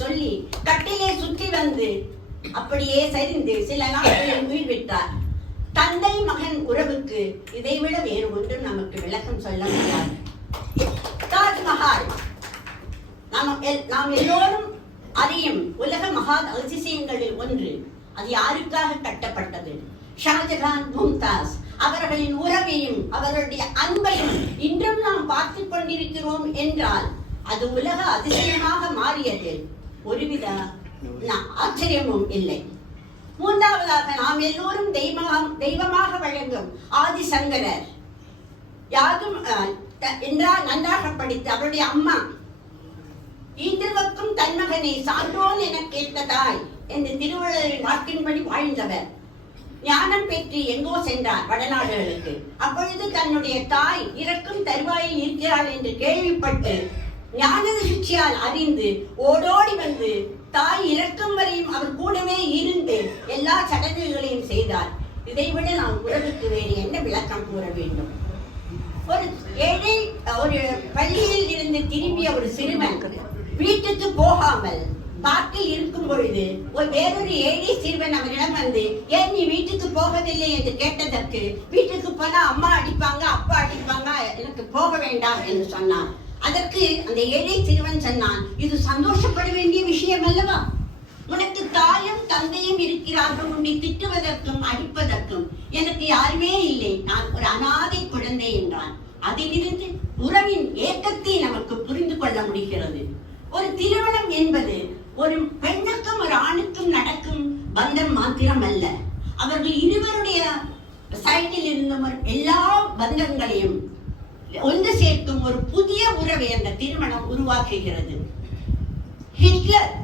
சொல்லி கட்டிலே சுற்றி வந்து அப்படியே சரிந்து சில நாட்களில் உயிர் விட்டார். தந்தை மகன் உறவுக்கு இதைவிட வேறு ஒன்றும் நமக்கு விளக்கம் சொல்ல முடியாது. தாஜ்மஹால் நாம் எல்லோரும் அறியும் உலக மகா அதிசயங்களில் ஒன்று. அது யாருக்காக கட்டப்பட்டது? ஷாஜகான், மும்தாஸ் அவர்களின் உறவையும் அவர்களுடைய அன்பையும் இன்றும் நாம் பார்த்து கொண்டிருக்கிறோம் என்றால் அது உலக அதிசயமாக மாறியது ஒருவித ஆச்சரியமும் இல்லை. மூன்றாவதாக நாம் எல்லோரும் தெய்வமாக வழங்கும் ஆதிசங்கரர் யாரும் என்றால் நன்றாக படித்து அவருடைய அம்மா ஈந்திருவக்கும் தன்மகனை சான்றோன் என கேட்ட தாய் என்று திருவள்ளுவரின் வாக்கின்படி வாழ்ந்தவர். ஞானம் பெற்று எங்கோ சென்றார் வடநாடுகளுக்கு. அப்பொழுது தன்னுடைய தாய் இறக்கும் தருவாயில் இருக்கிறாள் என்று கேள்விப்பட்டு ஞான சிக்ஷையால் அறிந்து ஓடோடி வந்து தாய் இறக்கும் வரையும் அவர் கூடவே இருந்து எல்லா சடங்குகளையும் செய்தார். இதைவிட நாம் உறவுக்கு வேறு என்ன விளக்கம் கூற வேண்டும்? ஒரு ஏழை ஒரு பள்ளியில் இருந்து திரும்பிய ஒரு சிறுவன் வீட்டுக்கு போகாமல் பார்க்கில் இருக்கும் பொழுது வேறொரு ஏழை சிறுவன் அவரிடம் வந்து ஏன் நீ வீட்டுக்கு போகவில்லை என்று கேட்டதற்கு, வீட்டுக்கு போனா அம்மா அடிப்பாங்க, அப்பா அடிப்பாங்க, எனக்கு போக வேண்டாம் என்று சொன்னான். அதற்கு அந்த ஏழை சிறுவன் சொன்னான், இது சந்தோஷப்பட வேண்டிய விஷயம் அல்லவா? உனக்கு தாயும் தந்தையும் இருக்கிறார்கள், உன்னை திட்டுவதற்கும் அடிப்பதற்கும் எனக்கு யாருமே இல்லை, நான் ஒரு அனாதை குழந்தை என்றான். அதிலிருந்து உறவின் ஏக்கத்தை நமக்கு புரிந்து கொள்ள முடிகிறது. ஒரு திருமணம் என்பது ஒரு பெண்ணுக்கும் ஒரு ஆணுக்கும் நடக்கும் பந்தம் மாத்திரம் அல்ல, அவர்கள் இருவருடைய சைடில் இருந்தும் எல்லா பந்தங்களையும் ஒன்று சேர்க்கும் ஒரு புதிய உறவை அந்த திருமணம் உருவாக்குகிறது. ஹிட்லர்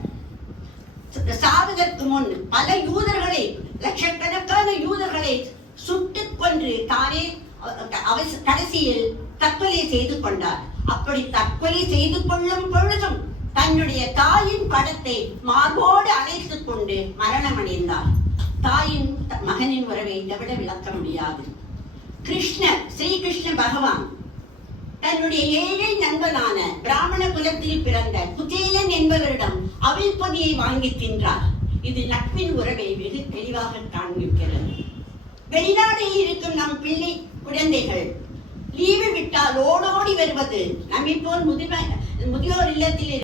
சாவதற்கு முன் பல யூதர்களை, லட்சக்கணக்கான யூதர்களை சுட்டுக் கொன்று தானே கடைசியில் தற்கொலை செய்து கொண்டார். அப்படி தற்கொலை செய்து கொள்ளும் பொழுதும் தன்னுடைய தாயின் படத்தை மார்போடு அழைத்துக் கொண்டு மரணம் அடைந்தார். தாயின் மகனின் உறவை விட விளக்க முடியாது. ஸ்ரீகிருஷ்ண பகவான் தன்னுடைய ஏழை நண்பனான பிராமண குலத்தில் பிறந்த குச்சேலன் என்பவரிடம் அவில் பொதியை வாங்கி தின்றார். இது நட்பின் உறவை வெகு தெளிவாக காண்பிக்கிறது. வெளிநாட்டில் இருக்கும் நம் பிள்ளை குழந்தைகள் லீவு விட்டால் ஓடோடி வருவது நம்மை போல் முதியோர் இல்லத்தில்